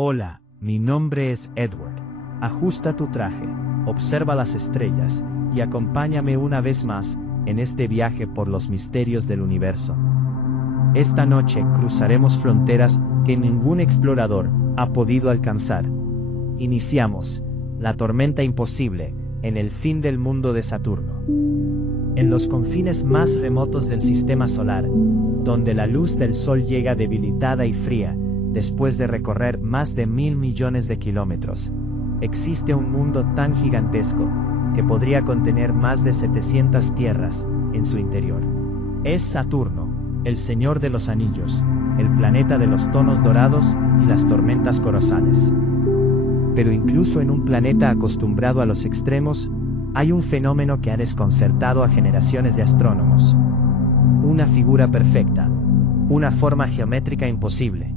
Hola, mi nombre es Edward. Ajusta tu traje, observa las estrellas, y acompáñame una vez más, en este viaje por los misterios del universo. Esta noche cruzaremos fronteras que ningún explorador ha podido alcanzar. Iniciamos, la tormenta imposible, en el fin del mundo de Saturno. En los confines más remotos del sistema solar, donde la luz del Sol llega debilitada y fría, después de recorrer más de 1.000 millones de kilómetros, existe un mundo tan gigantesco, que podría contener más de 700 tierras en su interior. Es Saturno, el Señor de los Anillos, el planeta de los tonos dorados y las tormentas corozales. Pero incluso en un planeta acostumbrado a los extremos, hay un fenómeno que ha desconcertado a generaciones de astrónomos. Una figura perfecta, una forma geométrica imposible.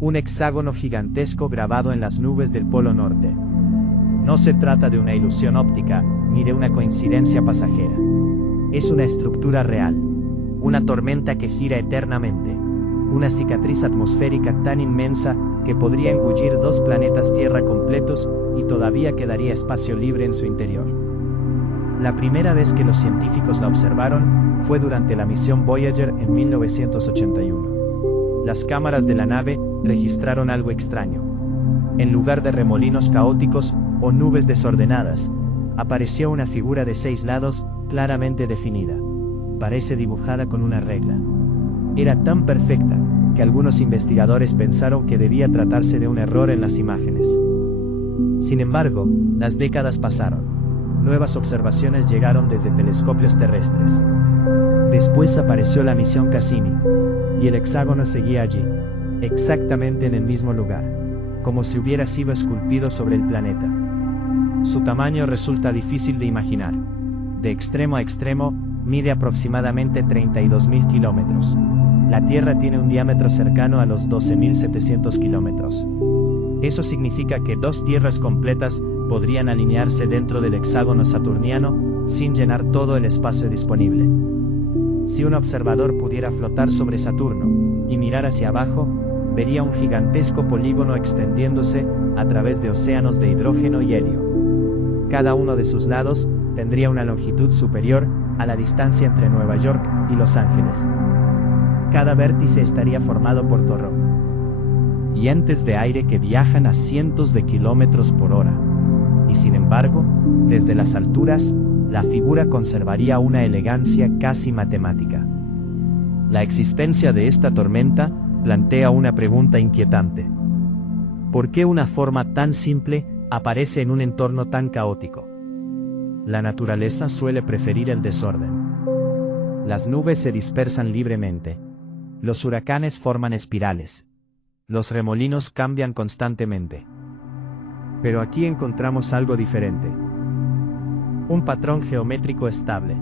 Un hexágono gigantesco grabado en las nubes del Polo Norte. No se trata de una ilusión óptica, ni de una coincidencia pasajera. Es una estructura real. Una tormenta que gira eternamente. Una cicatriz atmosférica tan inmensa que podría engullir 2 planetas Tierra completos y todavía quedaría espacio libre en su interior. La primera vez que los científicos la observaron fue durante la misión Voyager en 1981. Las cámaras de la nave registraron algo extraño. En lugar de remolinos caóticos o nubes desordenadas, apareció una figura de 6 lados claramente definida. Parece dibujada con una regla. Era tan perfecta que algunos investigadores pensaron que debía tratarse de un error en las imágenes. Sin embargo, las décadas pasaron. Nuevas observaciones llegaron desde telescopios terrestres. Después apareció la misión Cassini, y el hexágono seguía allí, exactamente en el mismo lugar, como si hubiera sido esculpido sobre el planeta. Su tamaño resulta difícil de imaginar. De extremo a extremo, mide aproximadamente 32.000 kilómetros. La Tierra tiene un diámetro cercano a los 12.700 kilómetros. Eso significa que 2 tierras completas podrían alinearse dentro del hexágono saturniano, sin llenar todo el espacio disponible. Si un observador pudiera flotar sobre Saturno y mirar hacia abajo, vería un gigantesco polígono extendiéndose a través de océanos de hidrógeno y helio. Cada uno de sus lados tendría una longitud superior a la distancia entre Nueva York y Los Ángeles. Cada vértice estaría formado por corrientes de aire que viajan a cientos de kilómetros por hora. Y sin embargo, desde las alturas, la figura conservaría una elegancia casi matemática. La existencia de esta tormenta plantea una pregunta inquietante. ¿Por qué una forma tan simple aparece en un entorno tan caótico? La naturaleza suele preferir el desorden. Las nubes se dispersan libremente. Los huracanes forman espirales. Los remolinos cambian constantemente. Pero aquí encontramos algo diferente. Un patrón geométrico estable.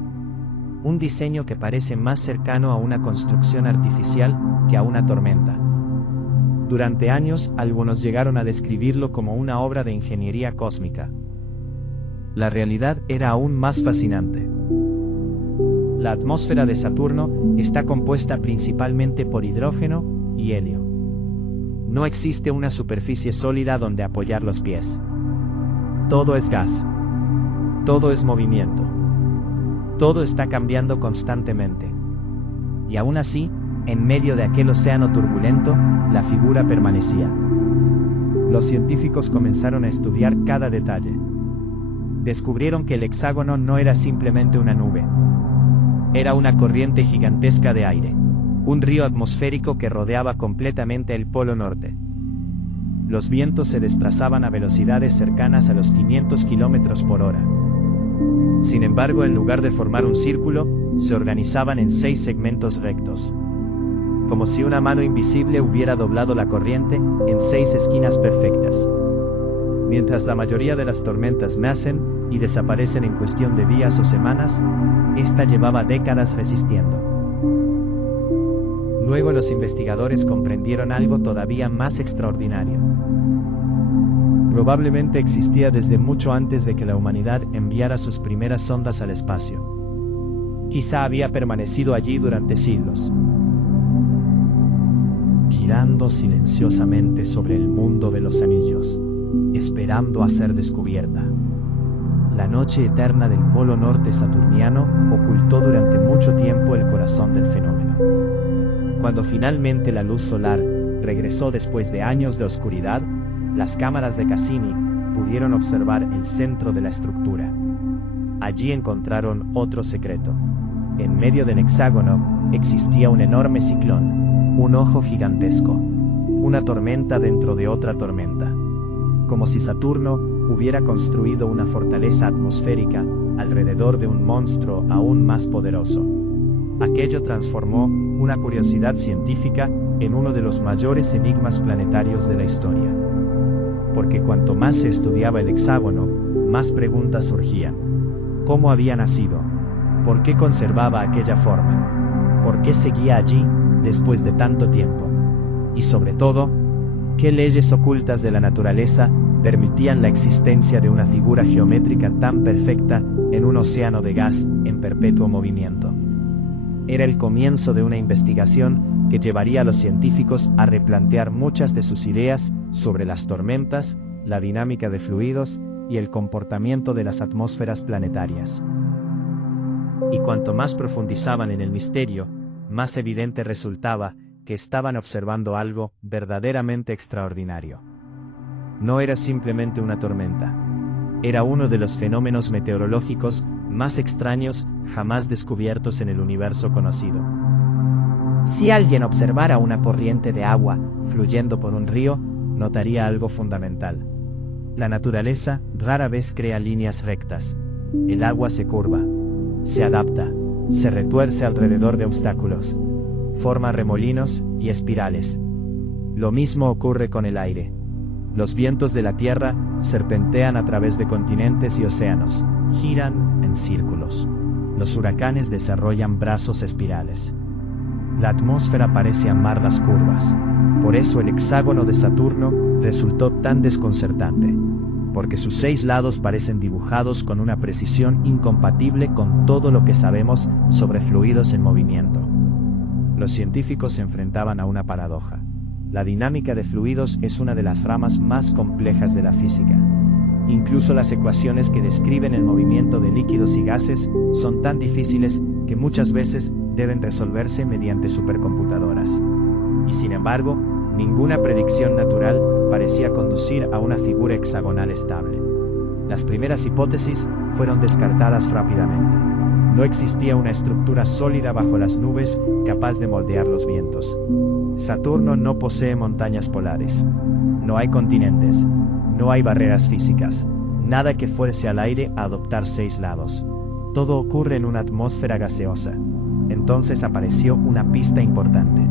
Un diseño que parece más cercano a una construcción artificial que a una tormenta. Durante años, algunos llegaron a describirlo como una obra de ingeniería cósmica. La realidad era aún más fascinante. La atmósfera de Saturno está compuesta principalmente por hidrógeno y helio. No existe una superficie sólida donde apoyar los pies. Todo es gas. Todo es movimiento. Todo está cambiando constantemente. Y aún así, en medio de aquel océano turbulento, la figura permanecía. Los científicos comenzaron a estudiar cada detalle. Descubrieron que el hexágono no era simplemente una nube. Era una corriente gigantesca de aire. Un río atmosférico que rodeaba completamente el Polo Norte. Los vientos se desplazaban a velocidades cercanas a los 500 kilómetros por hora. Sin embargo, en lugar de formar un círculo, se organizaban en 6 segmentos rectos. Como si una mano invisible hubiera doblado la corriente en 6 esquinas perfectas. Mientras la mayoría de las tormentas nacen y desaparecen en cuestión de días o semanas, esta llevaba décadas resistiendo. Luego los investigadores comprendieron algo todavía más extraordinario. Probablemente existía desde mucho antes de que la humanidad enviara sus primeras sondas al espacio. Quizá había permanecido allí durante siglos. girando silenciosamente sobre el mundo de los anillos, esperando a ser descubierta. La noche eterna del polo norte saturniano ocultó durante mucho tiempo el corazón del fenómeno. Cuando finalmente la luz solar regresó después de años de oscuridad, las cámaras de Cassini pudieron observar el centro de la estructura. Allí encontraron otro secreto. En medio del hexágono existía un enorme ciclón, un ojo gigantesco, una tormenta dentro de otra tormenta. Como si Saturno hubiera construido una fortaleza atmosférica alrededor de un monstruo aún más poderoso. Aquello transformó una curiosidad científica en uno de los mayores enigmas planetarios de la historia. Porque cuanto más se estudiaba el hexágono, más preguntas surgían. ¿Cómo había nacido? ¿Por qué conservaba aquella forma? ¿Por qué seguía allí después de tanto tiempo? Y sobre todo, ¿qué leyes ocultas de la naturaleza permitían la existencia de una figura geométrica tan perfecta en un océano de gas en perpetuo movimiento? Era el comienzo de una investigación que llevaría a los científicos a replantear muchas de sus ideas sobre las tormentas, la dinámica de fluidos y el comportamiento de las atmósferas planetarias. Y cuanto más profundizaban en el misterio, más evidente resultaba que estaban observando algo verdaderamente extraordinario. No era simplemente una tormenta. Era uno de los fenómenos meteorológicos más extraños jamás descubiertos en el universo conocido. Si alguien observara una corriente de agua fluyendo por un río, notaría algo fundamental. La naturaleza rara vez crea líneas rectas. El agua se curva, se adapta, se retuerce alrededor de obstáculos, forma remolinos y espirales. Lo mismo ocurre con el aire. Los vientos de la Tierra serpentean a través de continentes y océanos, giran en círculos. Los huracanes desarrollan brazos espirales. La atmósfera parece amar las curvas. Por eso el hexágono de Saturno resultó tan desconcertante, porque sus 6 lados parecen dibujados con una precisión incompatible con todo lo que sabemos sobre fluidos en movimiento. Los científicos se enfrentaban a una paradoja. La dinámica de fluidos es una de las ramas más complejas de la física. Incluso las ecuaciones que describen el movimiento de líquidos y gases son tan difíciles que muchas veces deben resolverse mediante supercomputadoras. Y sin embargo, ninguna predicción natural parecía conducir a una figura hexagonal estable. Las primeras hipótesis fueron descartadas rápidamente. No existía una estructura sólida bajo las nubes capaz de moldear los vientos. Saturno no posee montañas polares. No hay continentes. No hay barreras físicas. Nada que fuerce al aire a adoptar 6 lados. Todo ocurre en una atmósfera gaseosa. Entonces apareció una pista importante.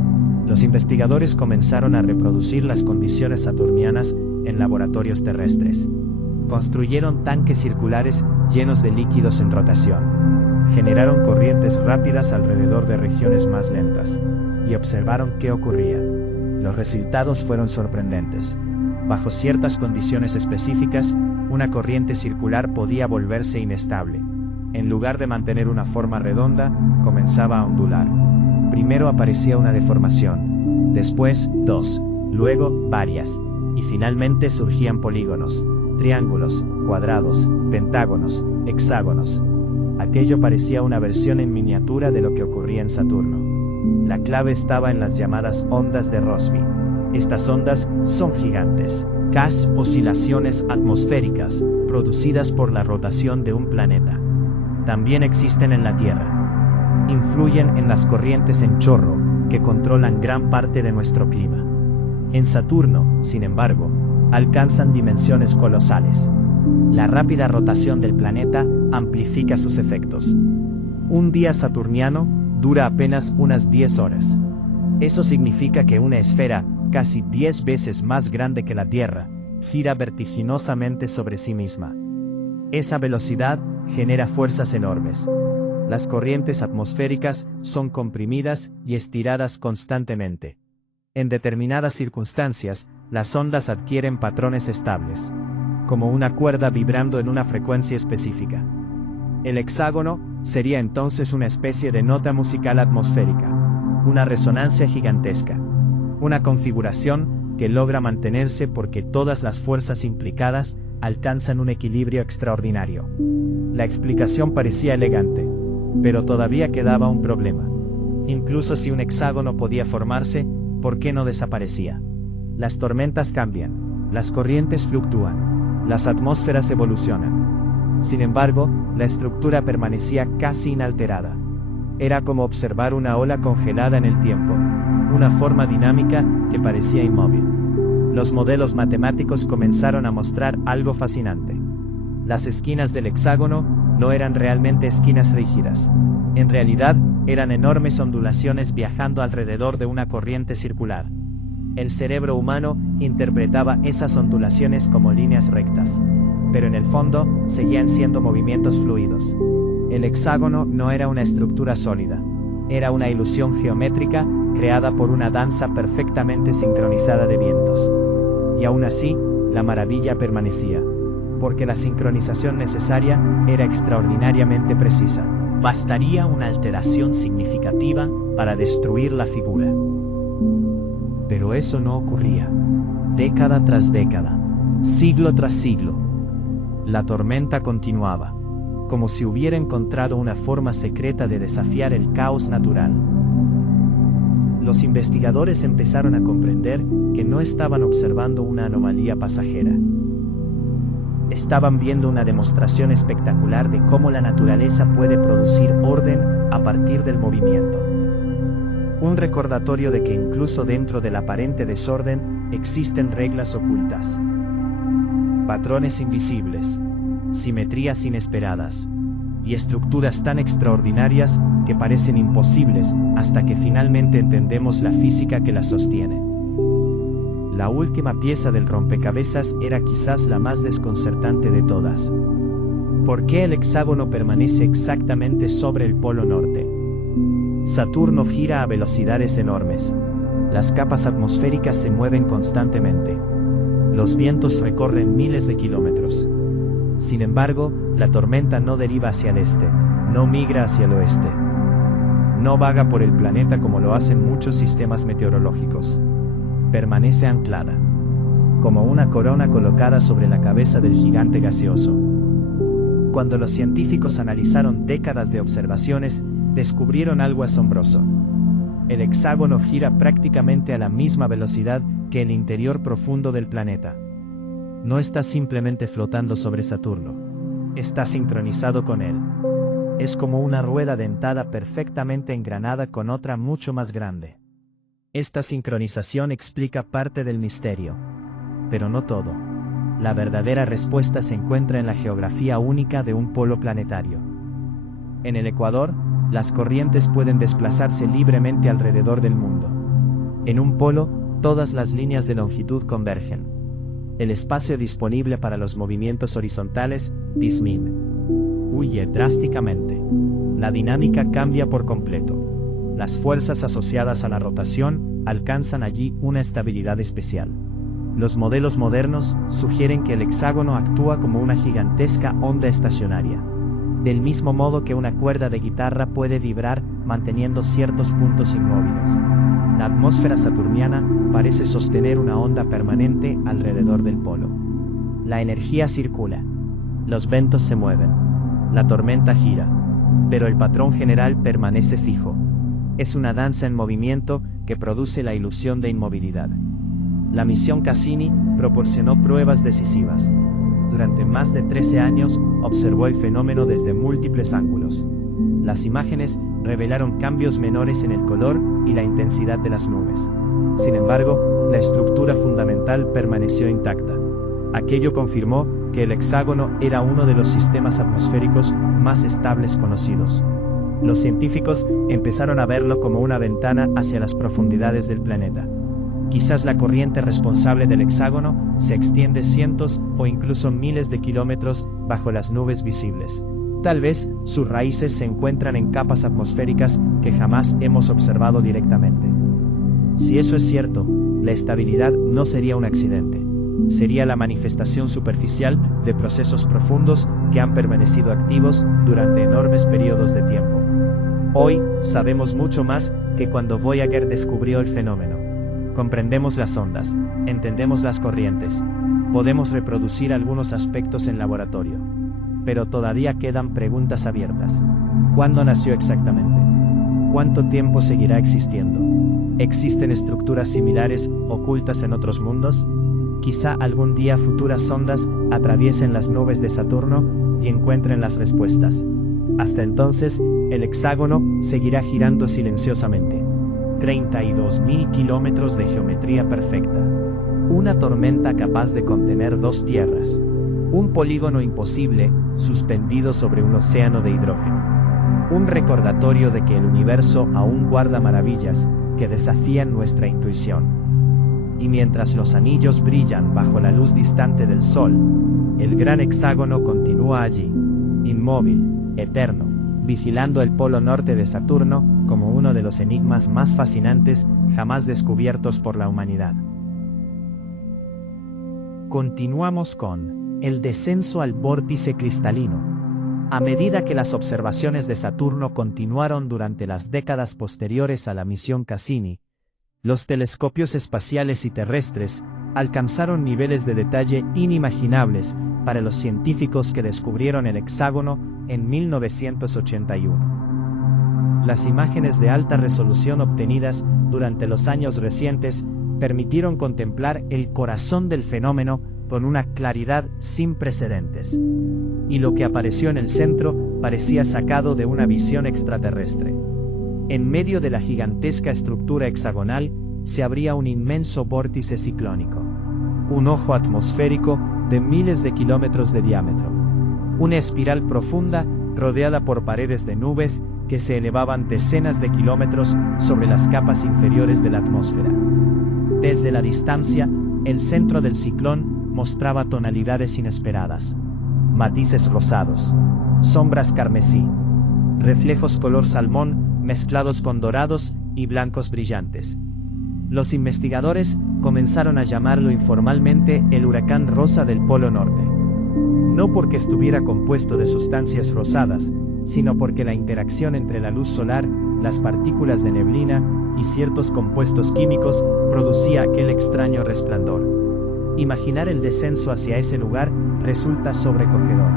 Los investigadores comenzaron a reproducir las condiciones saturnianas en laboratorios terrestres. Construyeron tanques circulares llenos de líquidos en rotación. Generaron corrientes rápidas alrededor de regiones más lentas. Y observaron qué ocurría. Los resultados fueron sorprendentes. Bajo ciertas condiciones específicas, una corriente circular podía volverse inestable. En lugar de mantener una forma redonda, comenzaba a ondular. Primero aparecía una deformación, después 2, luego varias, y finalmente surgían polígonos, triángulos, cuadrados, pentágonos, hexágonos. Aquello parecía una versión en miniatura de lo que ocurría en Saturno. La clave estaba en las llamadas ondas de Rossby. Estas ondas son gigantes, oscilaciones atmosféricas, producidas por la rotación de un planeta. También existen en la Tierra. Influyen en las corrientes en chorro, que controlan gran parte de nuestro clima. En Saturno, sin embargo, alcanzan dimensiones colosales. La rápida rotación del planeta amplifica sus efectos. Un día saturniano dura apenas unas 10 horas. Eso significa que una esfera, casi 10 veces más grande que la Tierra, gira vertiginosamente sobre sí misma. Esa velocidad genera fuerzas enormes. Las corrientes atmosféricas son comprimidas y estiradas constantemente. En determinadas circunstancias, las ondas adquieren patrones estables, como una cuerda vibrando en una frecuencia específica. El hexágono sería entonces una especie de nota musical atmosférica, una resonancia gigantesca. Una configuración que logra mantenerse porque todas las fuerzas implicadas alcanzan un equilibrio extraordinario. La explicación parecía elegante, pero todavía quedaba un problema. Incluso si un hexágono podía formarse, ¿por qué no desaparecía? Las tormentas cambian, las corrientes fluctúan, las atmósferas evolucionan. Sin embargo, la estructura permanecía casi inalterada. Era como observar una ola congelada en el tiempo, una forma dinámica que parecía inmóvil. Los modelos matemáticos comenzaron a mostrar algo fascinante. Las esquinas del hexágono no eran realmente esquinas rígidas. En realidad, eran enormes ondulaciones viajando alrededor de una corriente circular. El cerebro humano interpretaba esas ondulaciones como líneas rectas, pero en el fondo seguían siendo movimientos fluidos. El hexágono no era una estructura sólida, era una ilusión geométrica creada por una danza perfectamente sincronizada de vientos. Y aún así, la maravilla permanecía, porque la sincronización necesaria era extraordinariamente precisa. Bastaría una alteración significativa para destruir la figura. Pero eso no ocurría. Década tras década, siglo tras siglo, la tormenta continuaba, como si hubiera encontrado una forma secreta de desafiar el caos natural. Los investigadores empezaron a comprender que no estaban observando una anomalía pasajera. Estaban viendo una demostración espectacular de cómo la naturaleza puede producir orden a partir del movimiento. Un recordatorio de que incluso dentro del aparente desorden existen reglas ocultas. Patrones invisibles, simetrías inesperadas, y estructuras tan extraordinarias que parecen imposibles hasta que finalmente entendemos la física que las sostiene. La última pieza del rompecabezas era quizás la más desconcertante de todas. ¿Por qué el hexágono permanece exactamente sobre el polo norte? Saturno gira a velocidades enormes. Las capas atmosféricas se mueven constantemente. Los vientos recorren miles de kilómetros. Sin embargo, la tormenta no deriva hacia el este, no migra hacia el oeste. No vaga por el planeta como lo hacen muchos sistemas meteorológicos. Permanece anclada, como una corona colocada sobre la cabeza del gigante gaseoso. Cuando los científicos analizaron décadas de observaciones, descubrieron algo asombroso. El hexágono gira prácticamente a la misma velocidad que el interior profundo del planeta. No está simplemente flotando sobre Saturno, está sincronizado con él. Es como una rueda dentada perfectamente engranada con otra mucho más grande. Esta sincronización explica parte del misterio, pero no todo. La verdadera respuesta se encuentra en la geografía única de un polo planetario. En el ecuador, las corrientes pueden desplazarse libremente alrededor del mundo. En un polo, todas las líneas de longitud convergen. El espacio disponible para los movimientos horizontales disminuye drásticamente. La dinámica cambia por completo. Las fuerzas asociadas a la rotación alcanzan allí una estabilidad especial. Los modelos modernos sugieren que el hexágono actúa como una gigantesca onda estacionaria. Del mismo modo que una cuerda de guitarra puede vibrar manteniendo ciertos puntos inmóviles. La atmósfera saturniana parece sostener una onda permanente alrededor del polo. La energía circula. Los ventos se mueven. La tormenta gira. Pero el patrón general permanece fijo. Es una danza en movimiento que produce la ilusión de inmovilidad. La misión Cassini proporcionó pruebas decisivas. Durante más de 13 años, observó el fenómeno desde múltiples ángulos. Las imágenes revelaron cambios menores en el color y la intensidad de las nubes. Sin embargo, la estructura fundamental permaneció intacta. Aquello confirmó que el hexágono era uno de los sistemas atmosféricos más estables conocidos. Los científicos empezaron a verlo como una ventana hacia las profundidades del planeta. Quizás la corriente responsable del hexágono se extiende cientos o incluso miles de kilómetros bajo las nubes visibles. Tal vez sus raíces se encuentran en capas atmosféricas que jamás hemos observado directamente. Si eso es cierto, la estabilidad no sería un accidente. Sería la manifestación superficial de procesos profundos que han permanecido activos durante enormes periodos de tiempo. Hoy, sabemos mucho más que cuando Voyager descubrió el fenómeno. Comprendemos las ondas, entendemos las corrientes, podemos reproducir algunos aspectos en laboratorio. Pero todavía quedan preguntas abiertas. ¿Cuándo nació exactamente? ¿Cuánto tiempo seguirá existiendo? ¿Existen estructuras similares ocultas en otros mundos? Quizá algún día futuras sondas atraviesen las nubes de Saturno y encuentren las respuestas. Hasta entonces, el hexágono seguirá girando silenciosamente. 32.000 kilómetros de geometría perfecta. Una tormenta capaz de contener 2 tierras. Un polígono imposible suspendido sobre un océano de hidrógeno. Un recordatorio de que el universo aún guarda maravillas que desafían nuestra intuición. Y mientras los anillos brillan bajo la luz distante del Sol, el gran hexágono continúa allí, inmóvil, eterno, vigilando el polo norte de Saturno como uno de los enigmas más fascinantes jamás descubiertos por la humanidad. Continuamos con el descenso al vórtice cristalino. A medida que las observaciones de Saturno continuaron durante las décadas posteriores a la misión Cassini, los telescopios espaciales y terrestres alcanzaron niveles de detalle inimaginables para los científicos que descubrieron el hexágono en 1981. Las imágenes de alta resolución obtenidas durante los años recientes permitieron contemplar el corazón del fenómeno con una claridad sin precedentes. Y lo que apareció en el centro parecía sacado de una visión extraterrestre. En medio de la gigantesca estructura hexagonal se abría un inmenso vórtice ciclónico. Un ojo atmosférico de miles de kilómetros de diámetro. Una espiral profunda rodeada por paredes de nubes que se elevaban decenas de kilómetros sobre las capas inferiores de la atmósfera. Desde la distancia, el centro del ciclón mostraba tonalidades inesperadas. Matices rosados, sombras carmesí, reflejos color salmón mezclados con dorados y blancos brillantes. Los investigadores comenzaron a llamarlo informalmente el huracán rosa del Polo Norte. No porque estuviera compuesto de sustancias rosadas, sino porque la interacción entre la luz solar, las partículas de neblina y ciertos compuestos químicos producía aquel extraño resplandor. Imaginar el descenso hacia ese lugar resulta sobrecogedor.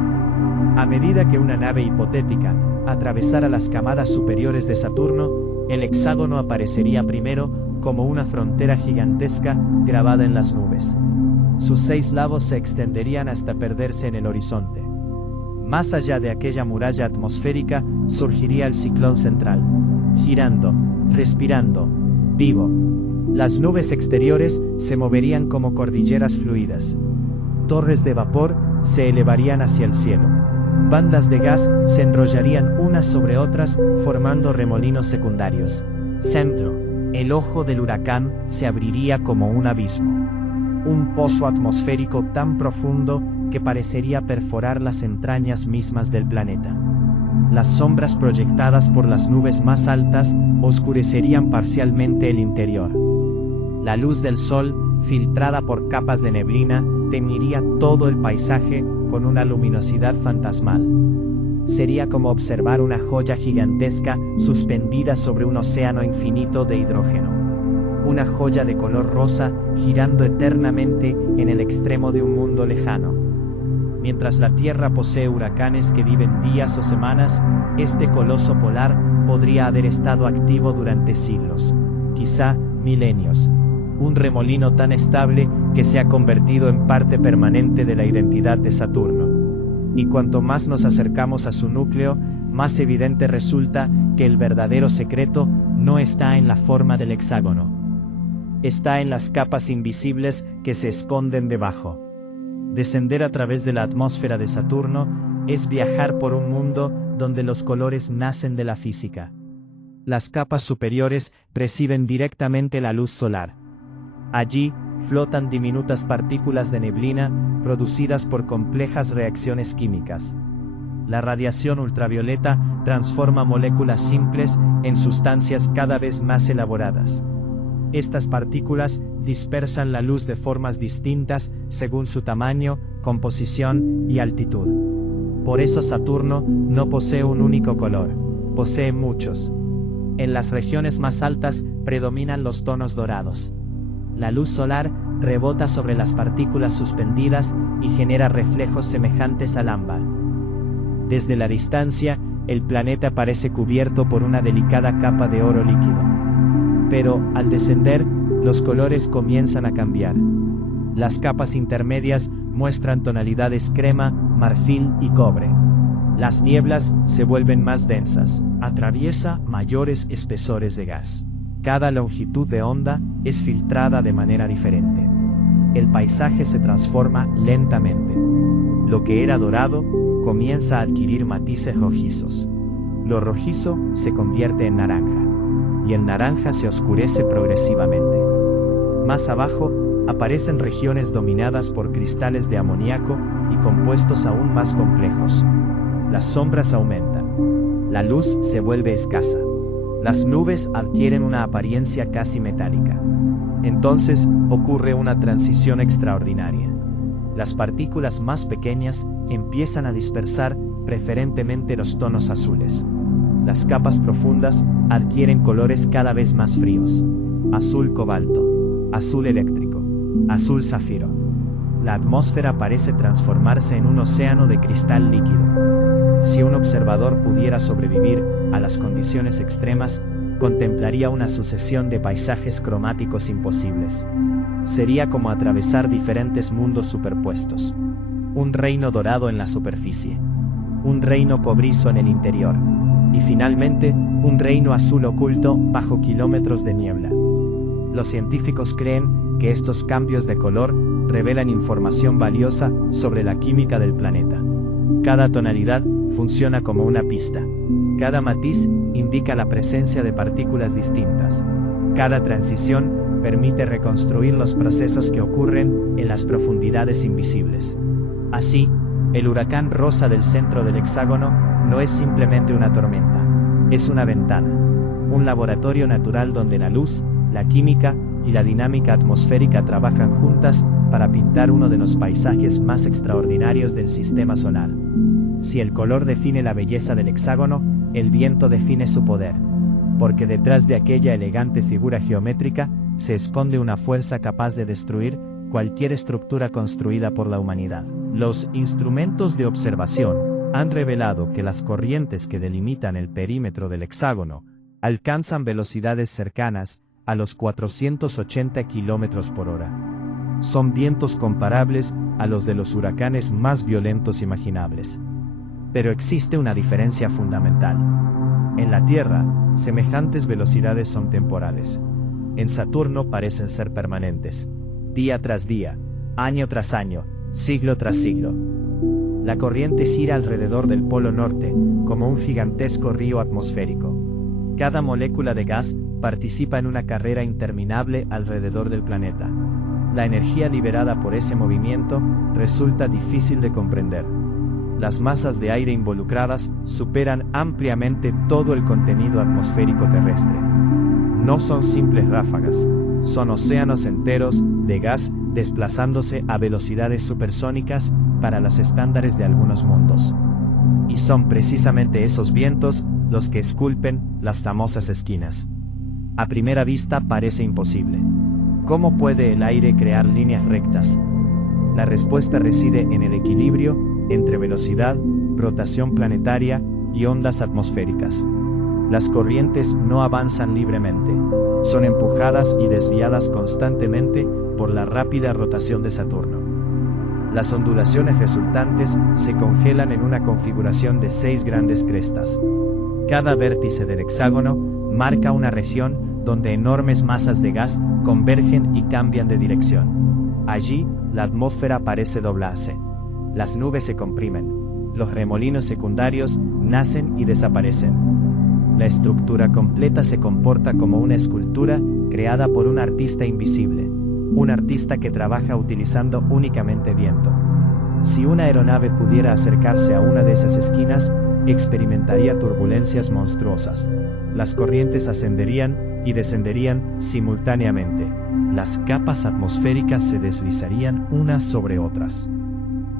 A medida que una nave hipotética atravesara las camadas superiores de Saturno, el hexágono aparecería primero como una frontera gigantesca grabada en las nubes. Sus 6 lados se extenderían hasta perderse en el horizonte. Más allá de aquella muralla atmosférica surgiría el ciclón central, girando, respirando, vivo. Las nubes exteriores se moverían como cordilleras fluidas. Torres de vapor se elevarían hacia el cielo. Bandas de gas se enrollarían unas sobre otras, formando remolinos secundarios. Centro, el ojo del huracán se abriría como un abismo. Un pozo atmosférico tan profundo que parecería perforar las entrañas mismas del planeta. Las sombras proyectadas por las nubes más altas oscurecerían parcialmente el interior. La luz del sol, filtrada por capas de neblina, teñiría todo el paisaje con una luminosidad fantasmal. Sería como observar una joya gigantesca suspendida sobre un océano infinito de hidrógeno. Una joya de color rosa girando eternamente en el extremo de un mundo lejano. Mientras la Tierra posee huracanes que viven días o semanas, este coloso polar podría haber estado activo durante siglos, quizá milenios. Un remolino tan estable que se ha convertido en parte permanente de la identidad de Saturno. Y cuanto más nos acercamos a su núcleo, más evidente resulta que el verdadero secreto no está en la forma del hexágono. Está en las capas invisibles que se esconden debajo. Descender a través de la atmósfera de Saturno es viajar por un mundo donde los colores nacen de la física. Las capas superiores reciben directamente la luz solar. Allí flotan diminutas partículas de neblina producidas por complejas reacciones químicas. La radiación ultravioleta transforma moléculas simples en sustancias cada vez más elaboradas. Estas partículas dispersan la luz de formas distintas según su tamaño, composición y altitud. Por eso Saturno no posee un único color, posee muchos. En las regiones más altas predominan los tonos dorados. La luz solar rebota sobre las partículas suspendidas y genera reflejos semejantes al ámbar. Desde la distancia, el planeta parece cubierto por una delicada capa de oro líquido. Pero, al descender, los colores comienzan a cambiar. Las capas intermedias muestran tonalidades crema, marfil y cobre. Las nieblas se vuelven más densas, atraviesa mayores espesores de gas. Cada longitud de onda es filtrada de manera diferente. El paisaje se transforma lentamente. Lo que era dorado comienza a adquirir matices rojizos. Lo rojizo se convierte en naranja, y el naranja se oscurece progresivamente. Más abajo, aparecen regiones dominadas por cristales de amoníaco y compuestos aún más complejos. Las sombras aumentan. La luz se vuelve escasa. Las nubes adquieren una apariencia casi metálica. Entonces, ocurre una transición extraordinaria. Las partículas más pequeñas empiezan a dispersar preferentemente los tonos azules. Las capas profundas adquieren colores cada vez más fríos. Azul cobalto, azul eléctrico, azul zafiro. La atmósfera parece transformarse en un océano de cristal líquido. Si un observador pudiera sobrevivir a las condiciones extremas, contemplaría una sucesión de paisajes cromáticos imposibles. Sería como atravesar diferentes mundos superpuestos. Un reino dorado en la superficie, un reino cobrizo en el interior, y finalmente, un reino azul oculto bajo kilómetros de niebla. Los científicos creen que estos cambios de color revelan información valiosa sobre la química del planeta. Cada tonalidad funciona como una pista. Cada matiz indica la presencia de partículas distintas. Cada transición permite reconstruir los procesos que ocurren en las profundidades invisibles. Así, el huracán rosa del centro del hexágono no es simplemente una tormenta, es una ventana, un laboratorio natural donde la luz, la química y la dinámica atmosférica trabajan juntas para pintar uno de los paisajes más extraordinarios del sistema solar. Si el color define la belleza del hexágono, el viento define su poder, porque detrás de aquella elegante figura geométrica se esconde una fuerza capaz de destruir cualquier estructura construida por la humanidad. Los instrumentos de observación han revelado que las corrientes que delimitan el perímetro del hexágono alcanzan velocidades cercanas a los 480 km por hora. Son vientos comparables a los de los huracanes más violentos imaginables. Pero existe una diferencia fundamental. En la Tierra, semejantes velocidades son temporales. En Saturno parecen ser permanentes. Día tras día, año tras año, siglo tras siglo. La corriente gira alrededor del Polo Norte, como un gigantesco río atmosférico. Cada molécula de gas participa en una carrera interminable alrededor del planeta. La energía liberada por ese movimiento resulta difícil de comprender. Las masas de aire involucradas superan ampliamente todo el contenido atmosférico terrestre. No son simples ráfagas, son océanos enteros de gas desplazándose a velocidades supersónicas para los estándares de algunos mundos. Y son precisamente esos vientos los que esculpen las famosas esquinas. A primera vista parece imposible. ¿Cómo puede el aire crear líneas rectas? La respuesta reside en el equilibrio entre velocidad, rotación planetaria y ondas atmosféricas. Las corrientes no avanzan libremente, son empujadas y desviadas constantemente por la rápida rotación de Saturno. Las ondulaciones resultantes se congelan en una configuración de 6 grandes crestas. Cada vértice del hexágono marca una región donde enormes masas de gas convergen y cambian de dirección. Allí, la atmósfera parece doblarse. Las nubes se comprimen. Los remolinos secundarios nacen y desaparecen. La estructura completa se comporta como una escultura creada por un artista invisible, un artista que trabaja utilizando únicamente viento. Si una aeronave pudiera acercarse a una de esas esquinas, experimentaría turbulencias monstruosas. Las corrientes ascenderían y descenderían simultáneamente. Las capas atmosféricas se deslizarían unas sobre otras.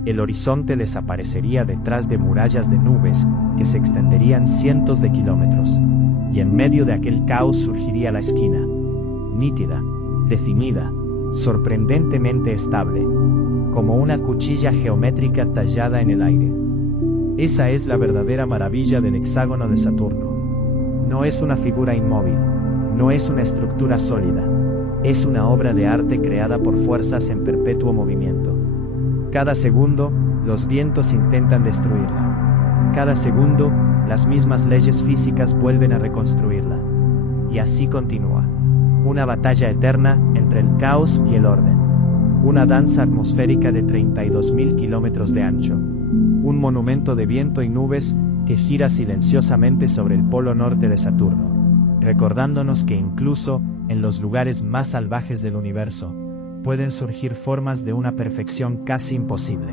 El horizonte desaparecería detrás de murallas de nubes que se extenderían cientos de kilómetros. Y en medio de aquel caos surgiría la esquina, nítida, definida, sorprendentemente estable, como una cuchilla geométrica tallada en el aire. Esa es la verdadera maravilla del hexágono de Saturno. No es una figura inmóvil, no es una estructura sólida, es una obra de arte creada por fuerzas en perpetuo movimiento. Cada segundo, los vientos intentan destruirla. Cada segundo, las mismas leyes físicas vuelven a reconstruirla. Y así continúa. Una batalla eterna entre el caos y el orden. Una danza atmosférica de 32.000 kilómetros de ancho. Un monumento de viento y nubes que gira silenciosamente sobre el polo norte de Saturno, recordándonos que incluso en los lugares más salvajes del universo, pueden surgir formas de una perfección casi imposible.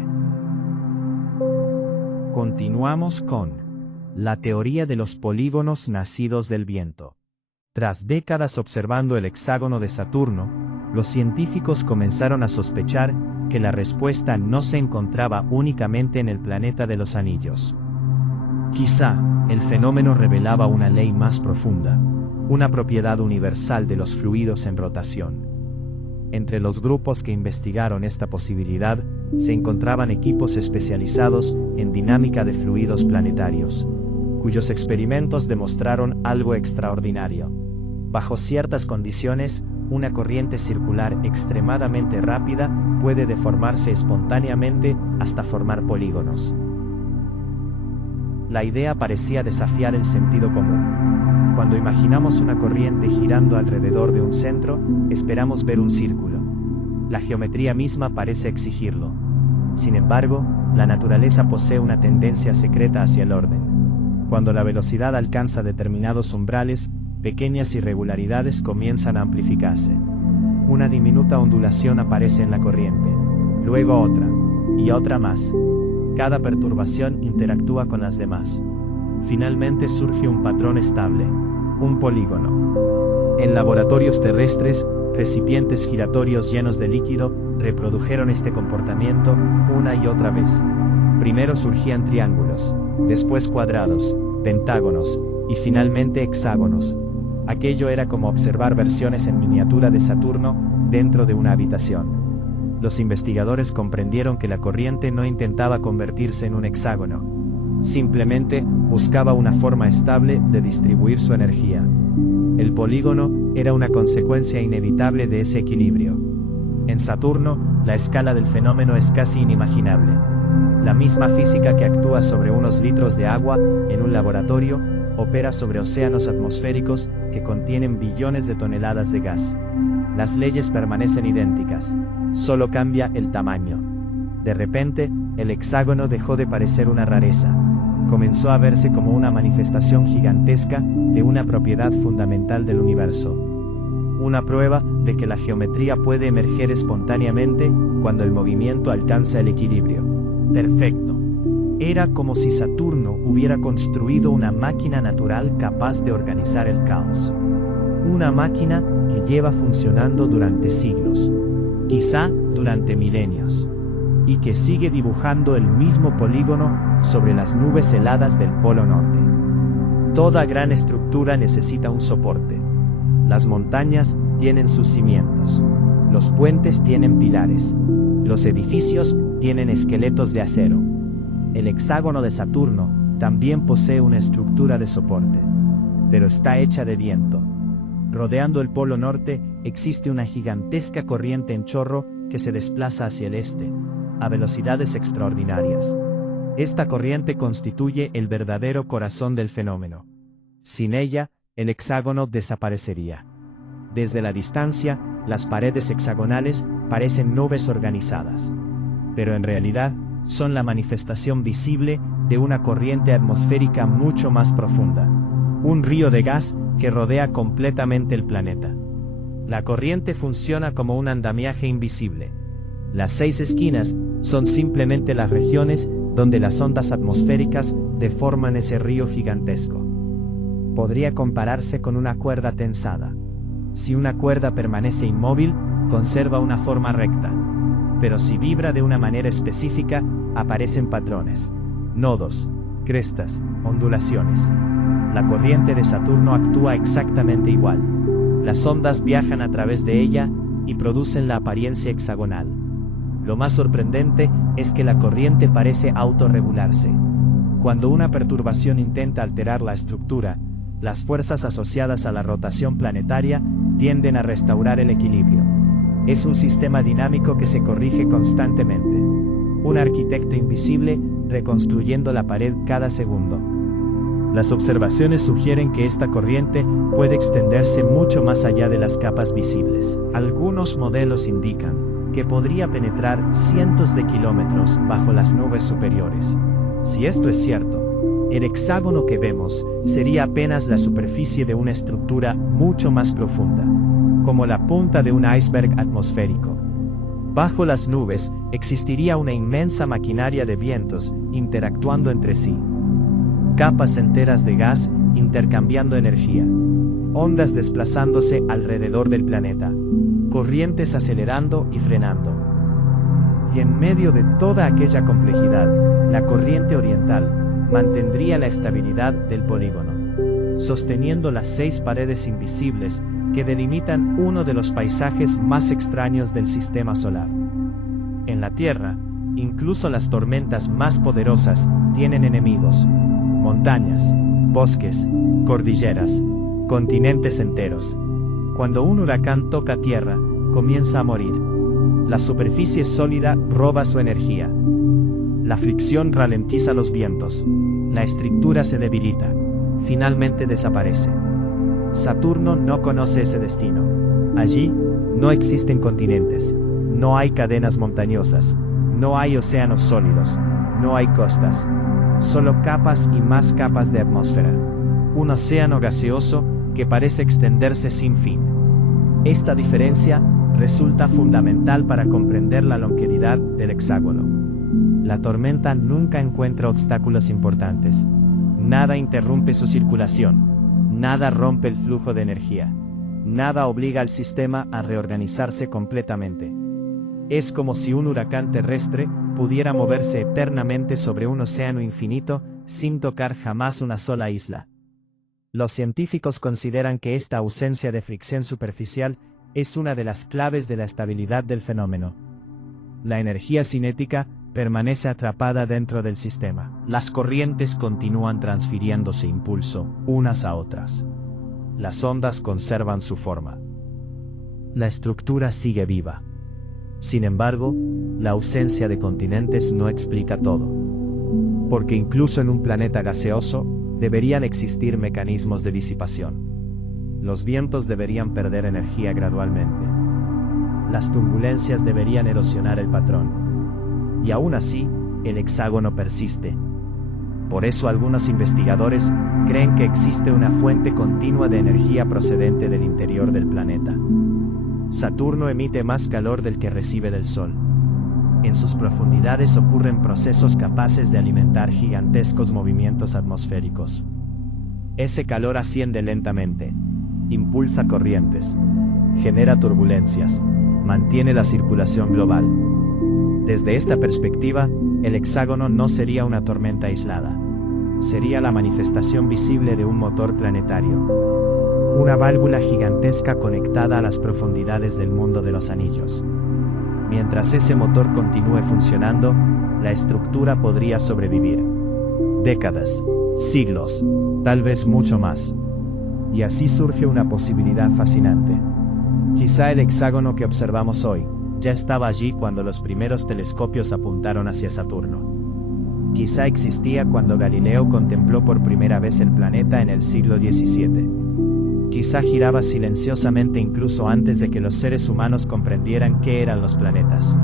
Continuamos con la teoría de los polígonos nacidos del viento. Tras décadas observando el hexágono de Saturno, los científicos comenzaron a sospechar que la respuesta no se encontraba únicamente en el planeta de los anillos. Quizá, el fenómeno revelaba una ley más profunda, una propiedad universal de los fluidos en rotación. Entre los grupos que investigaron esta posibilidad, se encontraban equipos especializados en dinámica de fluidos planetarios, cuyos experimentos demostraron algo extraordinario. Bajo ciertas condiciones, una corriente circular extremadamente rápida puede deformarse espontáneamente hasta formar polígonos. La idea parecía desafiar el sentido común. Cuando imaginamos una corriente girando alrededor de un centro, esperamos ver un círculo. La geometría misma parece exigirlo. Sin embargo, la naturaleza posee una tendencia secreta hacia el orden. Cuando la velocidad alcanza determinados umbrales, pequeñas irregularidades comienzan a amplificarse. Una diminuta ondulación aparece en la corriente, luego otra, y otra más. Cada perturbación interactúa con las demás. Finalmente surge un patrón estable, un polígono. En laboratorios terrestres, recipientes giratorios llenos de líquido reprodujeron este comportamiento una y otra vez. Primero surgían triángulos, después cuadrados, pentágonos, y finalmente hexágonos. Aquello era como observar versiones en miniatura de Saturno dentro de una habitación. Los investigadores comprendieron que la corriente no intentaba convertirse en un hexágono. Simplemente buscaba una forma estable de distribuir su energía. El polígono era una consecuencia inevitable de ese equilibrio. En Saturno, la escala del fenómeno es casi inimaginable. La misma física que actúa sobre unos litros de agua en un laboratorio, opera sobre océanos atmosféricos que contienen billones de toneladas de gas. Las leyes permanecen idénticas, solo cambia el tamaño. De repente, el hexágono dejó de parecer una rareza. Comenzó a verse como una manifestación gigantesca de una propiedad fundamental del universo. Una prueba de que la geometría puede emerger espontáneamente cuando el movimiento alcanza el equilibrio perfecto. Era como si Saturno hubiera construido una máquina natural capaz de organizar el caos. Una máquina que lleva funcionando durante siglos, quizá durante milenios, y que sigue dibujando el mismo polígono sobre las nubes heladas del Polo Norte. Toda gran estructura necesita un soporte. Las montañas tienen sus cimientos. Los puentes tienen pilares. Los edificios tienen esqueletos de acero. El hexágono de Saturno también posee una estructura de soporte, pero está hecha de viento. Rodeando el Polo Norte existe una gigantesca corriente en chorro que se desplaza hacia el este, a velocidades extraordinarias. Esta corriente constituye el verdadero corazón del fenómeno. Sin ella, el hexágono desaparecería. Desde la distancia, las paredes hexagonales parecen nubes organizadas, pero en realidad son la manifestación visible de una corriente atmosférica mucho más profunda, un río de gas que rodea completamente el planeta. La corriente funciona como un andamiaje invisible. Las 6 esquinas son simplemente las regiones donde las ondas atmosféricas deforman ese río gigantesco. Podría compararse con una cuerda tensada. Si una cuerda permanece inmóvil, conserva una forma recta. Pero si vibra de una manera específica, aparecen patrones, nodos, crestas, ondulaciones. La corriente de Saturno actúa exactamente igual. Las ondas viajan a través de ella y producen la apariencia hexagonal. Lo más sorprendente es que la corriente parece autorregularse. Cuando una perturbación intenta alterar la estructura, las fuerzas asociadas a la rotación planetaria tienden a restaurar el equilibrio. Es un sistema dinámico que se corrige constantemente. Un arquitecto invisible reconstruyendo la pared cada segundo. Las observaciones sugieren que esta corriente puede extenderse mucho más allá de las capas visibles. Algunos modelos indican que podría penetrar cientos de kilómetros bajo las nubes superiores. Si esto es cierto, el hexágono que vemos sería apenas la superficie de una estructura mucho más profunda, como la punta de un iceberg atmosférico. Bajo las nubes existiría una inmensa maquinaria de vientos interactuando entre sí. Capas enteras de gas intercambiando energía. Ondas desplazándose alrededor del planeta. Corrientes acelerando y frenando. Y en medio de toda aquella complejidad, la corriente oriental mantendría la estabilidad del polígono, sosteniendo las 6 paredes invisibles que delimitan uno de los paisajes más extraños del sistema solar. En la Tierra, incluso las tormentas más poderosas tienen enemigos: montañas, bosques, cordilleras, continentes enteros. Cuando un huracán toca tierra, comienza a morir. La superficie sólida roba su energía. La fricción ralentiza los vientos. La estructura se debilita. Finalmente desaparece. Saturno no conoce ese destino. Allí no existen continentes, no hay cadenas montañosas, no hay océanos sólidos, no hay costas. Solo capas y más capas de atmósfera. Un océano gaseoso que parece extenderse sin fin. Esta diferencia resulta fundamental para comprender la longevidad del hexágono. La tormenta nunca encuentra obstáculos importantes. Nada interrumpe su circulación. Nada rompe el flujo de energía. Nada obliga al sistema a reorganizarse completamente. Es como si un huracán terrestre pudiera moverse eternamente sobre un océano infinito sin tocar jamás una sola isla. Los científicos consideran que esta ausencia de fricción superficial es una de las claves de la estabilidad del fenómeno. La energía cinética permanece atrapada dentro del sistema. Las corrientes continúan transfiriéndose impulso unas a otras. Las ondas conservan su forma. La estructura sigue viva. Sin embargo, la ausencia de continentes no explica todo. Porque incluso en un planeta gaseoso, deberían existir mecanismos de disipación. Los vientos deberían perder energía gradualmente. Las turbulencias deberían erosionar el patrón. Y aún así, el hexágono persiste. Por eso algunos investigadores creen que existe una fuente continua de energía procedente del interior del planeta. Saturno emite más calor del que recibe del Sol. En sus profundidades ocurren procesos capaces de alimentar gigantescos movimientos atmosféricos. Ese calor asciende lentamente, impulsa corrientes, genera turbulencias, mantiene la circulación global. Desde esta perspectiva, el hexágono no sería una tormenta aislada. Sería la manifestación visible de un motor planetario. Una válvula gigantesca conectada a las profundidades del mundo de los anillos. Mientras ese motor continúe funcionando, la estructura podría sobrevivir. Décadas, siglos, tal vez mucho más. Y así surge una posibilidad fascinante. Quizá el hexágono que observamos hoy ya estaba allí cuando los primeros telescopios apuntaron hacia Saturno. Quizá existía cuando Galileo contempló por primera vez el planeta en el siglo XVII. Quizá giraba silenciosamente incluso antes de que los seres humanos comprendieran qué eran los planetas.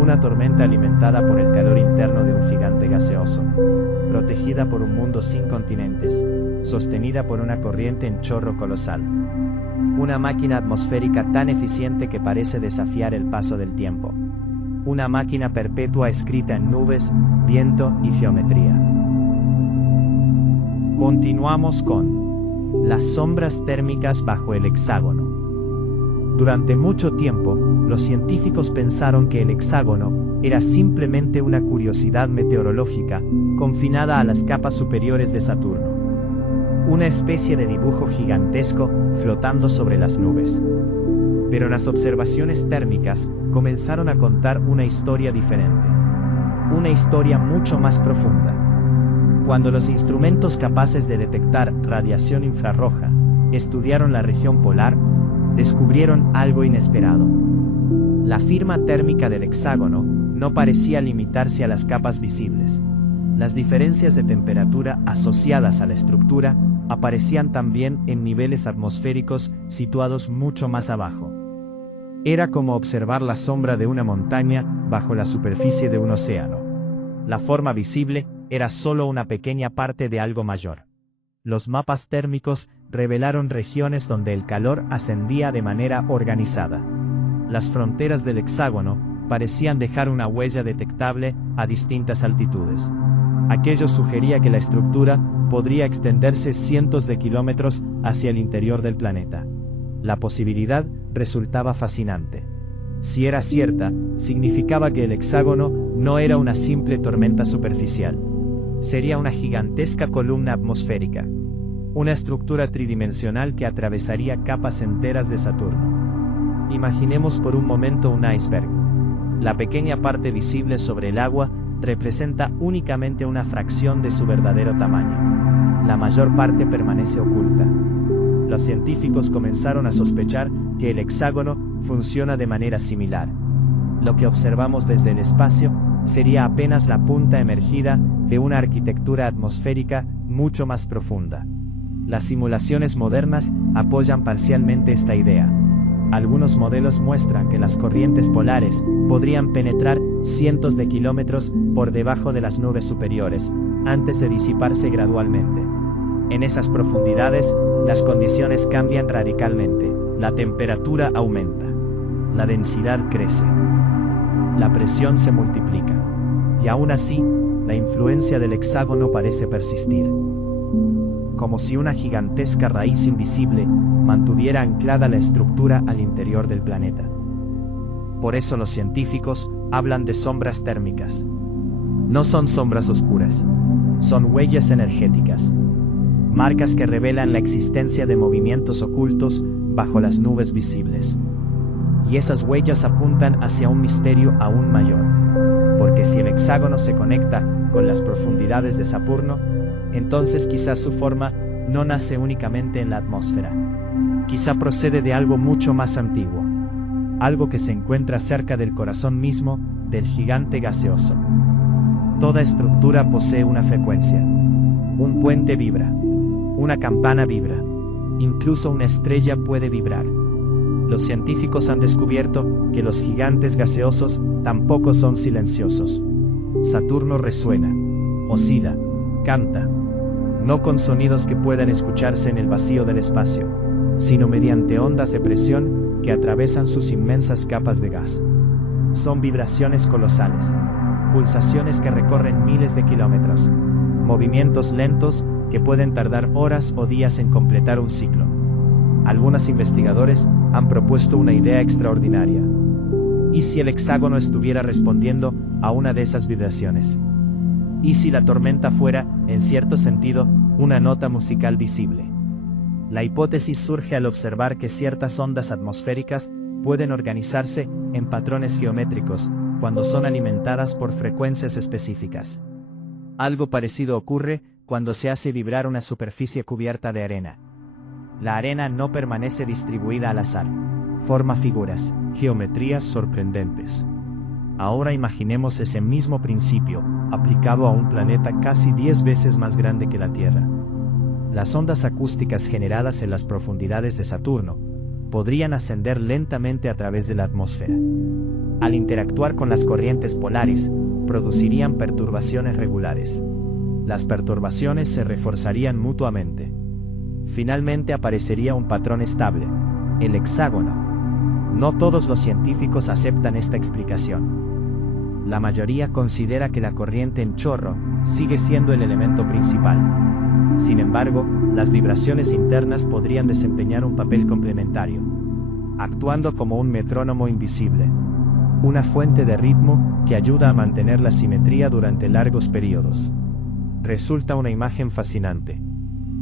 Una tormenta alimentada por el calor interno de un gigante gaseoso, protegida por un mundo sin continentes, sostenida por una corriente en chorro colosal. Una máquina atmosférica tan eficiente que parece desafiar el paso del tiempo. Una máquina perpetua escrita en nubes, viento y geometría. Continuamos con las sombras térmicas bajo el hexágono. Durante mucho tiempo, los científicos pensaron que el hexágono era simplemente una curiosidad meteorológica confinada a las capas superiores de Saturno. Una especie de dibujo gigantesco flotando sobre las nubes. Pero las observaciones térmicas comenzaron a contar una historia diferente. Una historia mucho más profunda. Cuando los instrumentos capaces de detectar radiación infrarroja estudiaron la región polar, descubrieron algo inesperado. La firma térmica del hexágono no parecía limitarse a las capas visibles. Las diferencias de temperatura asociadas a la estructura aparecían también en niveles atmosféricos situados mucho más abajo. Era como observar la sombra de una montaña bajo la superficie de un océano. La forma visible era solo una pequeña parte de algo mayor. Los mapas térmicos revelaron regiones donde el calor ascendía de manera organizada. Las fronteras del hexágono parecían dejar una huella detectable a distintas altitudes. Aquello sugería que la estructura podría extenderse cientos de kilómetros hacia el interior del planeta. La posibilidad resultaba fascinante. Si era cierta, significaba que el hexágono no era una simple tormenta superficial. Sería una gigantesca columna atmosférica. Una estructura tridimensional que atravesaría capas enteras de Saturno. Imaginemos por un momento un iceberg. La pequeña parte visible sobre el agua representa únicamente una fracción de su verdadero tamaño. La mayor parte permanece oculta. Los científicos comenzaron a sospechar que el hexágono funciona de manera similar. Lo que observamos desde el espacio sería apenas la punta emergida de una arquitectura atmosférica mucho más profunda. Las simulaciones modernas apoyan parcialmente esta idea. Algunos modelos muestran que las corrientes polares podrían penetrar cientos de kilómetros por debajo de las nubes superiores, antes de disiparse gradualmente. En esas profundidades, las condiciones cambian radicalmente. La temperatura aumenta. La densidad crece. La presión se multiplica. Y aún así, la influencia del hexágono parece persistir. Como si una gigantesca raíz invisible mantuviera anclada la estructura al interior del planeta. Por eso los científicos hablan de sombras térmicas. No son sombras oscuras, son huellas energéticas, marcas que revelan la existencia de movimientos ocultos bajo las nubes visibles. Y esas huellas apuntan hacia un misterio aún mayor, porque si el hexágono se conecta con las profundidades de Saturno, entonces quizás su forma no nace únicamente en la atmósfera. Quizá procede de algo mucho más antiguo, algo que se encuentra cerca del corazón mismo del gigante gaseoso. Toda estructura posee una frecuencia. Un puente vibra, una campana vibra, incluso una estrella puede vibrar. Los científicos han descubierto que los gigantes gaseosos tampoco son silenciosos. Saturno resuena, oscila, canta, no con sonidos que puedan escucharse en el vacío del espacio, sino mediante ondas de presión que atravesan sus inmensas capas de gas. Son vibraciones colosales, pulsaciones que recorren miles de kilómetros, movimientos lentos que pueden tardar horas o días en completar un ciclo. Algunos investigadores han propuesto una idea extraordinaria. ¿Y si el hexágono estuviera respondiendo a una de esas vibraciones? ¿Y si la tormenta fuera, en cierto sentido, una nota musical visible? La hipótesis surge al observar que ciertas ondas atmosféricas pueden organizarse en patrones geométricos cuando son alimentadas por frecuencias específicas. Algo parecido ocurre cuando se hace vibrar una superficie cubierta de arena. La arena no permanece distribuida al azar. Forma figuras, geometrías sorprendentes. Ahora imaginemos ese mismo principio, aplicado a un planeta casi 10 veces más grande que la Tierra. Las ondas acústicas generadas en las profundidades de Saturno podrían ascender lentamente a través de la atmósfera. Al interactuar con las corrientes polares, producirían perturbaciones regulares. Las perturbaciones se reforzarían mutuamente. Finalmente aparecería un patrón estable, el hexágono. No todos los científicos aceptan esta explicación. La mayoría considera que la corriente en chorro sigue siendo el elemento principal. Sin embargo, las vibraciones internas podrían desempeñar un papel complementario, actuando como un metrónomo invisible, una fuente de ritmo que ayuda a mantener la simetría durante largos periodos. Resulta una imagen fascinante.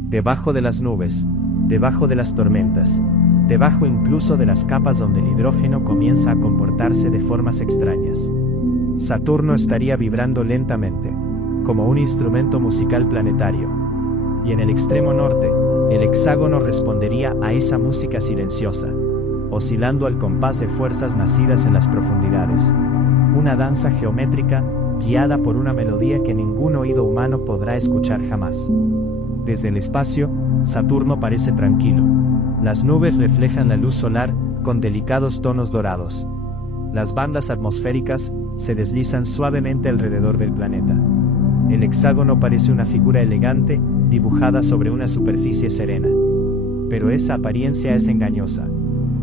Debajo de las nubes, debajo de las tormentas, debajo incluso de las capas donde el hidrógeno comienza a comportarse de formas extrañas. Saturno estaría vibrando lentamente, como un instrumento musical planetario. Y en el extremo norte, el hexágono respondería a esa música silenciosa, oscilando al compás de fuerzas nacidas en las profundidades. Una danza geométrica, guiada por una melodía que ningún oído humano podrá escuchar jamás. Desde el espacio, Saturno parece tranquilo. Las nubes reflejan la luz solar con delicados tonos dorados. Las bandas atmosféricas se deslizan suavemente alrededor del planeta. El hexágono parece una figura elegante, dibujada sobre una superficie serena. Pero esa apariencia es engañosa.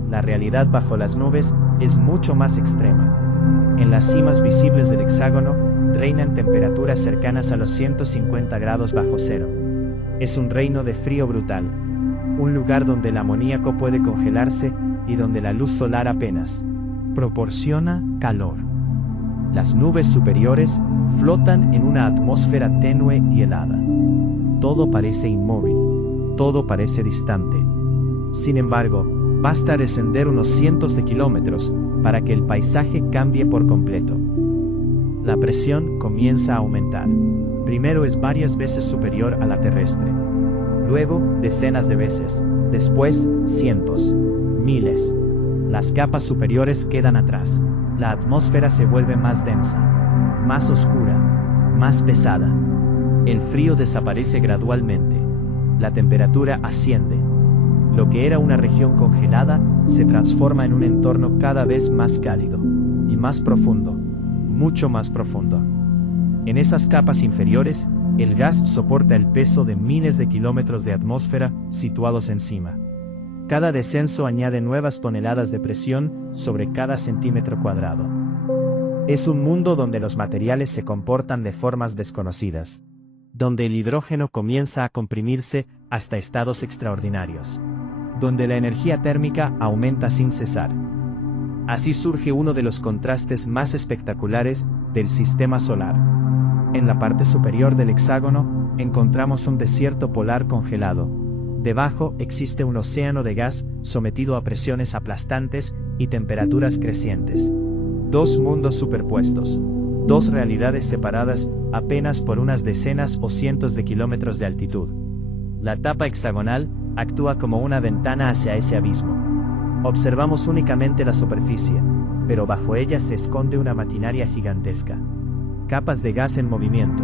La realidad bajo las nubes es mucho más extrema. En las cimas visibles del hexágono, reinan temperaturas cercanas a los 150 grados bajo cero. Es un reino de frío brutal. Un lugar donde el amoníaco puede congelarse y donde la luz solar apenas proporciona calor. Las nubes superiores flotan en una atmósfera tenue y helada. Todo parece inmóvil, todo parece distante. Sin embargo, basta descender unos cientos de kilómetros para que el paisaje cambie por completo. La presión comienza a aumentar. Primero es varias veces superior a la terrestre. Luego, decenas de veces. Después, cientos, miles. Las capas superiores quedan atrás. La atmósfera se vuelve más densa, más oscura, más pesada. El frío desaparece gradualmente. La temperatura asciende. Lo que era una región congelada se transforma en un entorno cada vez más cálido y más profundo, mucho más profundo. En esas capas inferiores, el gas soporta el peso de miles de kilómetros de atmósfera situados encima. Cada descenso añade nuevas toneladas de presión sobre cada centímetro cuadrado. Es un mundo donde los materiales se comportan de formas desconocidas, donde el hidrógeno comienza a comprimirse hasta estados extraordinarios, donde la energía térmica aumenta sin cesar. Así surge uno de los contrastes más espectaculares del sistema solar. En la parte superior del hexágono, encontramos un desierto polar congelado. Debajo existe un océano de gas sometido a presiones aplastantes y temperaturas crecientes. Dos mundos superpuestos, dos realidades separadas apenas por unas decenas o cientos de kilómetros de altitud. La tapa hexagonal actúa como una ventana hacia ese abismo. Observamos únicamente la superficie, pero bajo ella se esconde una maquinaria gigantesca. Capas de gas en movimiento,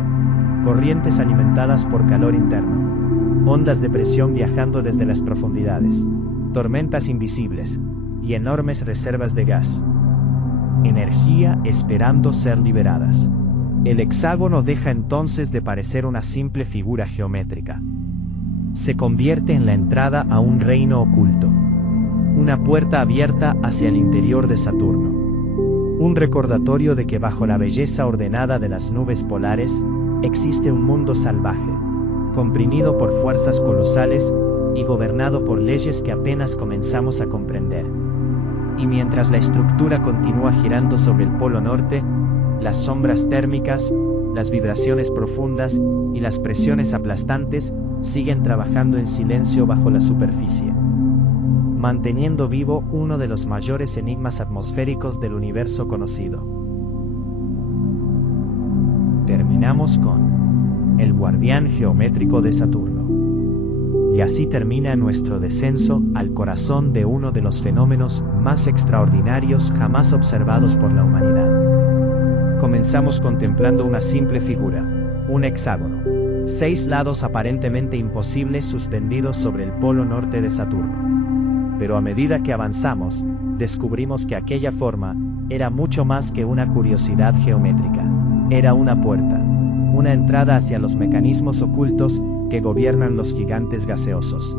corrientes alimentadas por calor interno, ondas de presión viajando desde las profundidades, tormentas invisibles y enormes reservas de gas. Energía esperando ser liberadas. El hexágono deja entonces de parecer una simple figura geométrica. Se convierte en la entrada a un reino oculto. Una puerta abierta hacia el interior de Saturno. Un recordatorio de que bajo la belleza ordenada de las nubes polares, existe un mundo salvaje, comprimido por fuerzas colosales y gobernado por leyes que apenas comenzamos a comprender. Y mientras la estructura continúa girando sobre el polo norte, las sombras térmicas, las vibraciones profundas y las presiones aplastantes siguen trabajando en silencio bajo la superficie, manteniendo vivo uno de los mayores enigmas atmosféricos del universo conocido. Terminamos con el guardián geométrico de Saturno. Y así termina nuestro descenso al corazón de uno de los fenómenos más extraordinarios jamás observados por la humanidad. Comenzamos contemplando una simple figura, un hexágono, 6 lados aparentemente imposibles suspendidos sobre el polo norte de Saturno. Pero a medida que avanzamos, descubrimos que aquella forma era mucho más que una curiosidad geométrica. Era una puerta, una entrada hacia los mecanismos ocultos que gobiernan los gigantes gaseosos.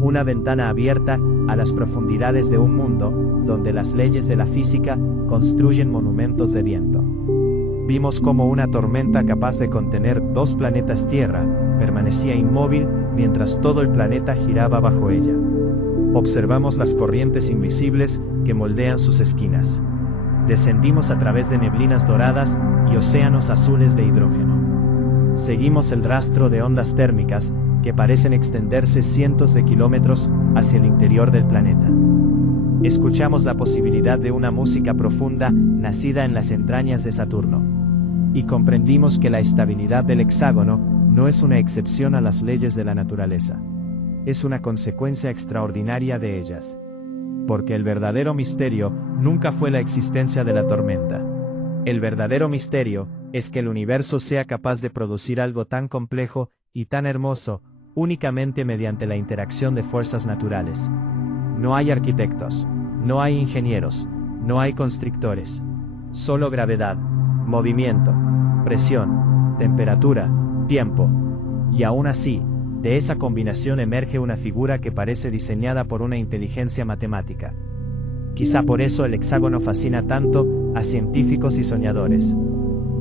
Una ventana abierta a las profundidades de un mundo donde las leyes de la física construyen monumentos de viento. Vimos cómo una tormenta capaz de contener 2 planetas Tierra permanecía inmóvil mientras todo el planeta giraba bajo ella. Observamos las corrientes invisibles que moldean sus esquinas. Descendimos a través de neblinas doradas y océanos azules de hidrógeno. Seguimos el rastro de ondas térmicas que parecen extenderse cientos de kilómetros hacia el interior del planeta. Escuchamos la posibilidad de una música profunda nacida en las entrañas de Saturno. Y comprendimos que la estabilidad del hexágono no es una excepción a las leyes de la naturaleza. Es una consecuencia extraordinaria de ellas. Porque el verdadero misterio nunca fue la existencia de la tormenta. El verdadero misterio es que el universo sea capaz de producir algo tan complejo y tan hermoso únicamente mediante la interacción de fuerzas naturales. No hay arquitectos, no hay ingenieros, no hay constrictores. Solo gravedad, movimiento, presión, temperatura, tiempo. Y aún así, de esa combinación emerge una figura que parece diseñada por una inteligencia matemática. Quizá por eso el hexágono fascina tanto a científicos y soñadores.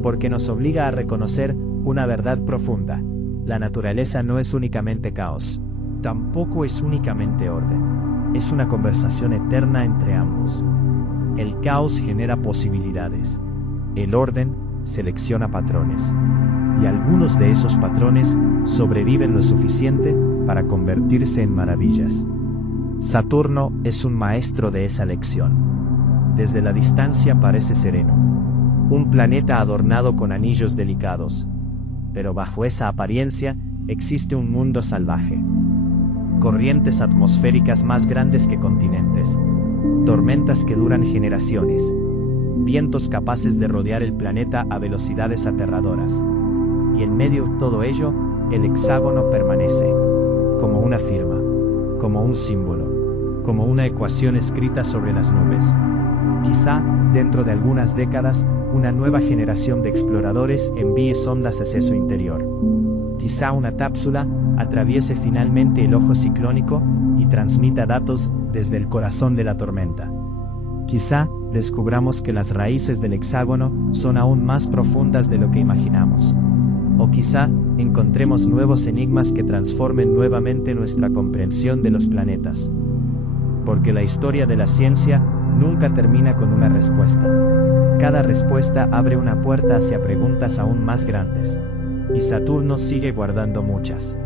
Porque nos obliga a reconocer una verdad profunda. La naturaleza no es únicamente caos. Tampoco es únicamente orden. Es una conversación eterna entre ambos. El caos genera posibilidades. El orden selecciona patrones. Y algunos de esos patrones sobreviven lo suficiente para convertirse en maravillas. Saturno es un maestro de esa lección. Desde la distancia parece sereno. Un planeta adornado con anillos delicados. Pero bajo esa apariencia existe un mundo salvaje. Corrientes atmosféricas más grandes que continentes. Tormentas que duran generaciones. Vientos capaces de rodear el planeta a velocidades aterradoras. Y en medio de todo ello, el hexágono permanece. Como una firma. Como un símbolo. Como una ecuación escrita sobre las nubes. Quizá, dentro de algunas décadas, una nueva generación de exploradores envíe sondas hacia su interior. Quizá una cápsula atraviese finalmente el ojo ciclónico y transmita datos desde el corazón de la tormenta. Quizá descubramos que las raíces del hexágono son aún más profundas de lo que imaginamos. O quizá encontremos nuevos enigmas que transformen nuevamente nuestra comprensión de los planetas. Porque la historia de la ciencia nunca termina con una respuesta. Cada respuesta abre una puerta hacia preguntas aún más grandes. Y Saturno sigue guardando muchas.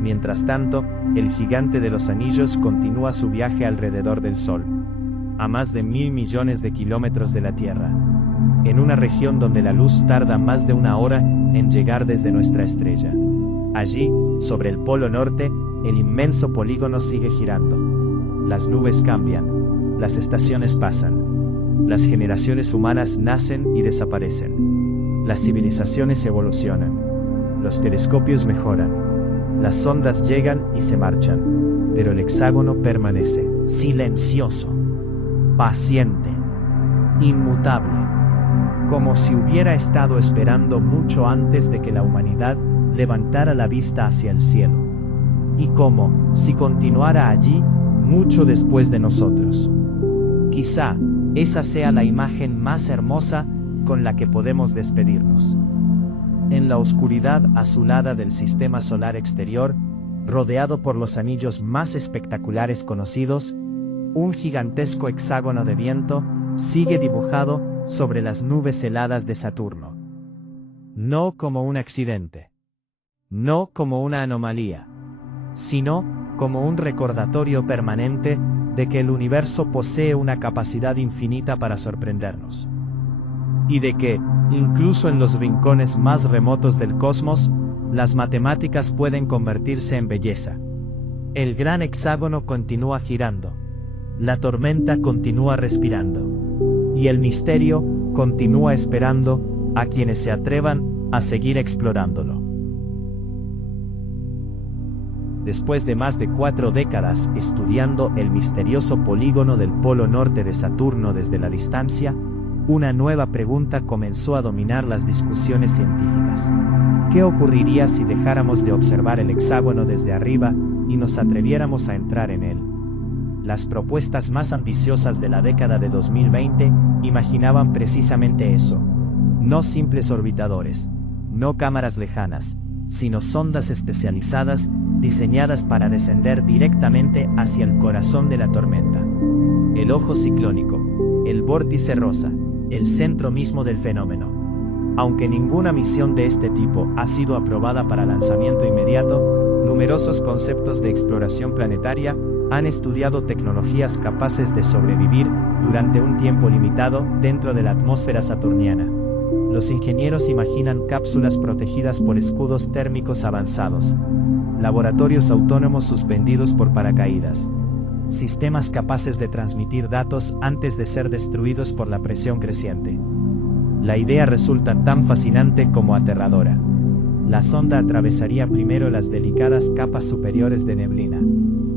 Mientras tanto, el gigante de los anillos continúa su viaje alrededor del Sol. A más de 1.000 millones de kilómetros de la Tierra. En una región donde la luz tarda más de una hora en llegar desde nuestra estrella. Allí, sobre el Polo Norte, el inmenso polígono sigue girando. Las nubes cambian. Las estaciones pasan. Las generaciones humanas nacen y desaparecen. Las civilizaciones evolucionan. Los telescopios mejoran. Las sondas llegan y se marchan. Pero el hexágono permanece. Silencioso. Paciente. Inmutable. Como si hubiera estado esperando mucho antes de que la humanidad levantara la vista hacia el cielo. Y como si continuara allí mucho después de nosotros. Quizá esa sea la imagen más hermosa con la que podemos despedirnos. En la oscuridad azulada del sistema solar exterior, rodeado por los anillos más espectaculares conocidos, un gigantesco hexágono de viento sigue dibujado sobre las nubes heladas de Saturno. No como un accidente. No como una anomalía. Sino como un recordatorio permanente de que el universo posee una capacidad infinita para sorprendernos. Y de que, incluso en los rincones más remotos del cosmos, las matemáticas pueden convertirse en belleza. El gran hexágono continúa girando. La tormenta continúa respirando. Y el misterio continúa esperando a quienes se atrevan a seguir explorándolo. Después de más de 4 décadas estudiando el misterioso polígono del Polo Norte de Saturno desde la distancia, una nueva pregunta comenzó a dominar las discusiones científicas. ¿Qué ocurriría si dejáramos de observar el hexágono desde arriba y nos atreviéramos a entrar en él? Las propuestas más ambiciosas de la década de 2020 imaginaban precisamente eso. No simples orbitadores, no cámaras lejanas, sino sondas especializadas diseñadas para descender directamente hacia el corazón de la tormenta. El ojo ciclónico, el vórtice rosa, el centro mismo del fenómeno. Aunque ninguna misión de este tipo ha sido aprobada para lanzamiento inmediato, numerosos conceptos de exploración planetaria Han estudiado tecnologías capaces de sobrevivir durante un tiempo limitado dentro de la atmósfera saturniana. Los ingenieros imaginan cápsulas protegidas por escudos térmicos avanzados, laboratorios autónomos suspendidos por paracaídas, sistemas capaces de transmitir datos antes de ser destruidos por la presión creciente. La idea resulta tan fascinante como aterradora. La sonda atravesaría primero las delicadas capas superiores de neblina.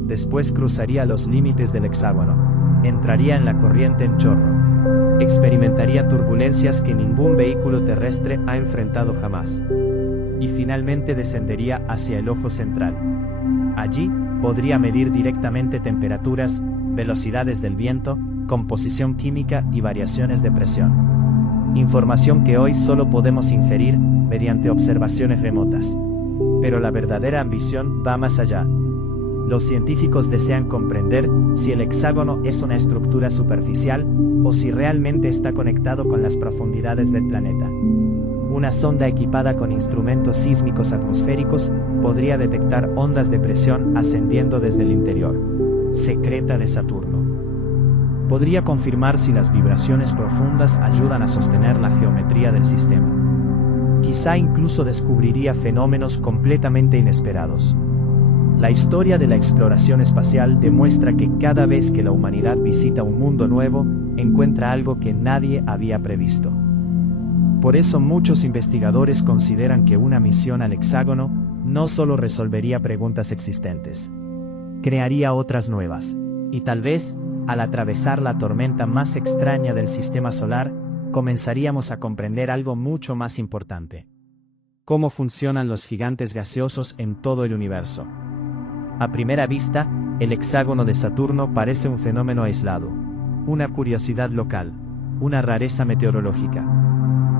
Después cruzaría los límites del hexágono. Entraría en la corriente en chorro. Experimentaría turbulencias que ningún vehículo terrestre ha enfrentado jamás. Y finalmente descendería hacia el ojo central. Allí, podría medir directamente temperaturas, velocidades del viento, composición química y variaciones de presión. Información que hoy solo podemos inferir mediante observaciones remotas. Pero la verdadera ambición va más allá. Los científicos desean comprender si el hexágono es una estructura superficial o si realmente está conectado con las profundidades del planeta. Una sonda equipada con instrumentos sísmicos atmosféricos podría detectar ondas de presión ascendiendo desde el interior secreta de Saturno. Podría confirmar si las vibraciones profundas ayudan a sostener la geometría del sistema. Quizá incluso descubriría fenómenos completamente inesperados. La historia de la exploración espacial demuestra que cada vez que la humanidad visita un mundo nuevo, encuentra algo que nadie había previsto. Por eso muchos investigadores consideran que una misión al hexágono no solo resolvería preguntas existentes, crearía otras nuevas, y tal vez, al atravesar la tormenta más extraña del sistema solar, comenzaríamos a comprender algo mucho más importante: cómo funcionan los gigantes gaseosos en todo el universo. A primera vista, el hexágono de Saturno parece un fenómeno aislado, una curiosidad local, una rareza meteorológica.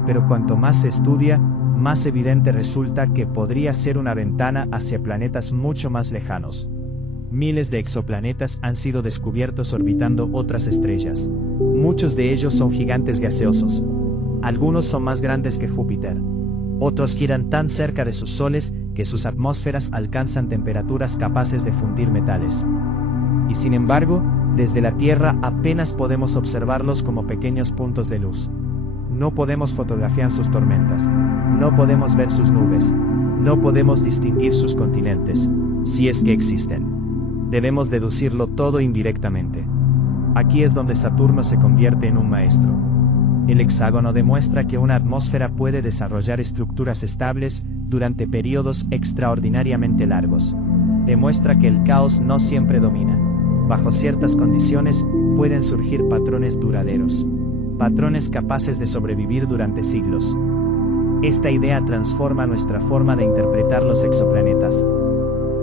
Pero cuanto más se estudia, más evidente resulta que podría ser una ventana hacia planetas mucho más lejanos. Miles de exoplanetas han sido descubiertos orbitando otras estrellas. Muchos de ellos son gigantes gaseosos. Algunos son más grandes que Júpiter. Otros giran tan cerca de sus soles que sus atmósferas alcanzan temperaturas capaces de fundir metales. Y sin embargo, desde la Tierra apenas podemos observarlos como pequeños puntos de luz. No podemos fotografiar sus tormentas. No podemos ver sus nubes. No podemos distinguir sus continentes, si es que existen. Debemos deducirlo todo indirectamente. Aquí es donde Saturno se convierte en un maestro. El hexágono demuestra que una atmósfera puede desarrollar estructuras estables durante periodos extraordinariamente largos. Demuestra que el caos no siempre domina. Bajo ciertas condiciones, pueden surgir patrones duraderos. Patrones capaces de sobrevivir durante siglos. Esta idea transforma nuestra forma de interpretar los exoplanetas.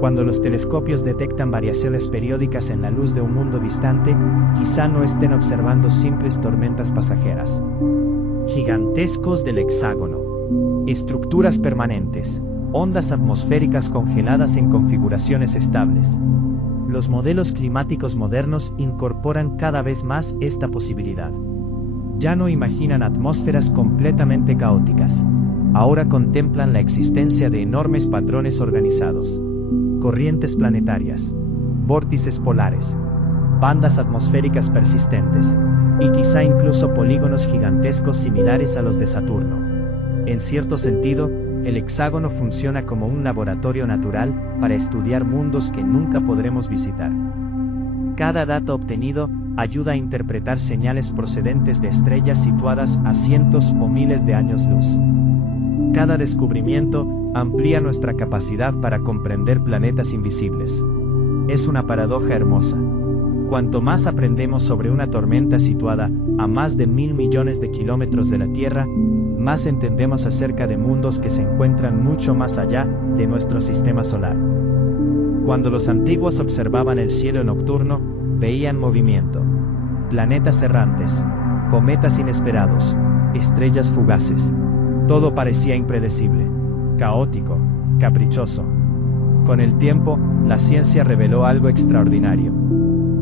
Cuando los telescopios detectan variaciones periódicas en la luz de un mundo distante, quizá no estén observando simples tormentas pasajeras. Gigantescos del hexágono. Estructuras permanentes. Ondas atmosféricas congeladas en configuraciones estables. Los modelos climáticos modernos incorporan cada vez más esta posibilidad. Ya no imaginan atmósferas completamente caóticas. Ahora contemplan la existencia de enormes patrones organizados. Corrientes planetarias, vórtices polares, bandas atmosféricas persistentes, y quizá incluso polígonos gigantescos similares a los de Saturno. En cierto sentido, el hexágono funciona como un laboratorio natural para estudiar mundos que nunca podremos visitar. Cada dato obtenido ayuda a interpretar señales procedentes de estrellas situadas a cientos o miles de años luz. Cada descubrimiento amplía nuestra capacidad para comprender planetas invisibles. Es una paradoja hermosa. Cuanto más aprendemos sobre una tormenta situada a más de 1.000 millones de kilómetros de la Tierra, más entendemos acerca de mundos que se encuentran mucho más allá de nuestro sistema solar. Cuando los antiguos observaban el cielo nocturno, veían movimiento. Planetas errantes, cometas inesperados, estrellas fugaces. Todo parecía impredecible, caótico, caprichoso. Con el tiempo, la ciencia reveló algo extraordinario.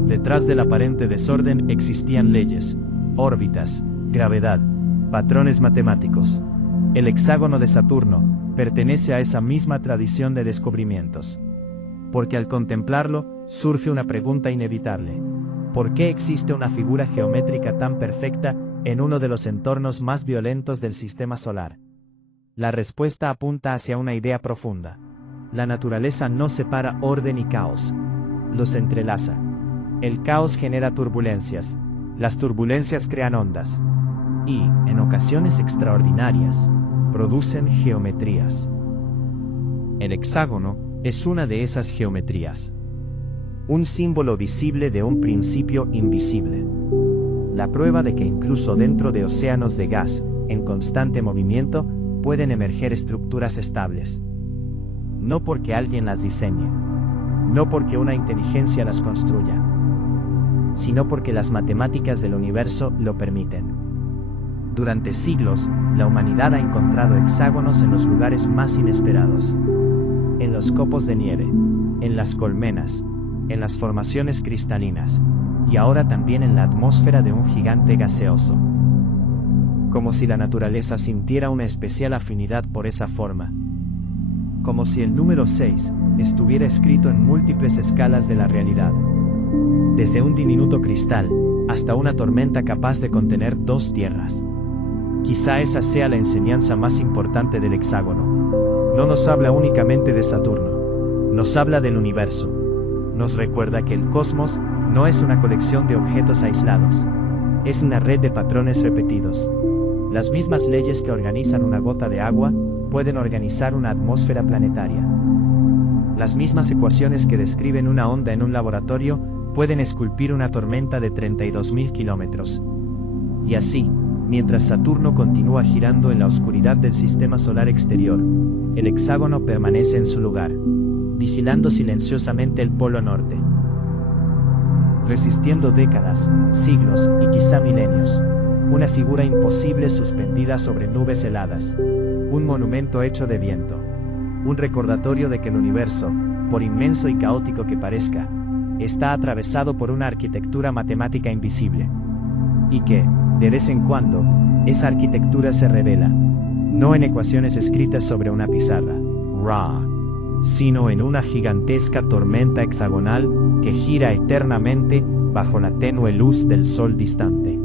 Detrás del aparente desorden existían leyes, órbitas, gravedad, patrones matemáticos. El hexágono de Saturno pertenece a esa misma tradición de descubrimientos. porque al contemplarlo, surge una pregunta inevitable. ¿Por qué existe una figura geométrica tan perfecta en uno de los entornos más violentos del sistema solar? La respuesta apunta hacia una idea profunda. La naturaleza no separa orden y caos. Los entrelaza. El caos genera turbulencias. Las turbulencias crean ondas. Y, en ocasiones extraordinarias, producen geometrías. El hexágono es una de esas geometrías. Un símbolo visible de un principio invisible. La prueba de que incluso dentro de océanos de gas, en constante movimiento, pueden emerger estructuras estables. No porque alguien las diseñe, no porque una inteligencia las construya, sino porque las matemáticas del universo lo permiten. Durante siglos, la humanidad ha encontrado hexágonos en los lugares más inesperados. En los copos de nieve, en las colmenas, en las formaciones cristalinas, y ahora también en la atmósfera de un gigante gaseoso. Como si la naturaleza sintiera una especial afinidad por esa forma. Como si el número 6 estuviera escrito en múltiples escalas de la realidad. Desde un diminuto cristal, hasta una tormenta capaz de contener 2 tierras. Quizá esa sea la enseñanza más importante del hexágono. No nos habla únicamente de Saturno, nos habla del universo. Nos recuerda que el cosmos no es una colección de objetos aislados, es una red de patrones repetidos. Las mismas leyes que organizan una gota de agua pueden organizar una atmósfera planetaria. Las mismas ecuaciones que describen una onda en un laboratorio pueden esculpir una tormenta de 32.000 kilómetros. Y así, mientras Saturno continúa girando en la oscuridad del sistema solar exterior, el hexágono permanece en su lugar, vigilando silenciosamente el polo norte, resistiendo décadas, siglos y quizá milenios. Una figura imposible suspendida sobre nubes heladas. Un monumento hecho de viento. Un recordatorio de que el universo, por inmenso y caótico que parezca, está atravesado por una arquitectura matemática invisible. Y que, de vez en cuando, esa arquitectura se revela, no en ecuaciones escritas sobre una pizarra, sino en una gigantesca tormenta hexagonal que gira eternamente bajo la tenue luz del sol distante.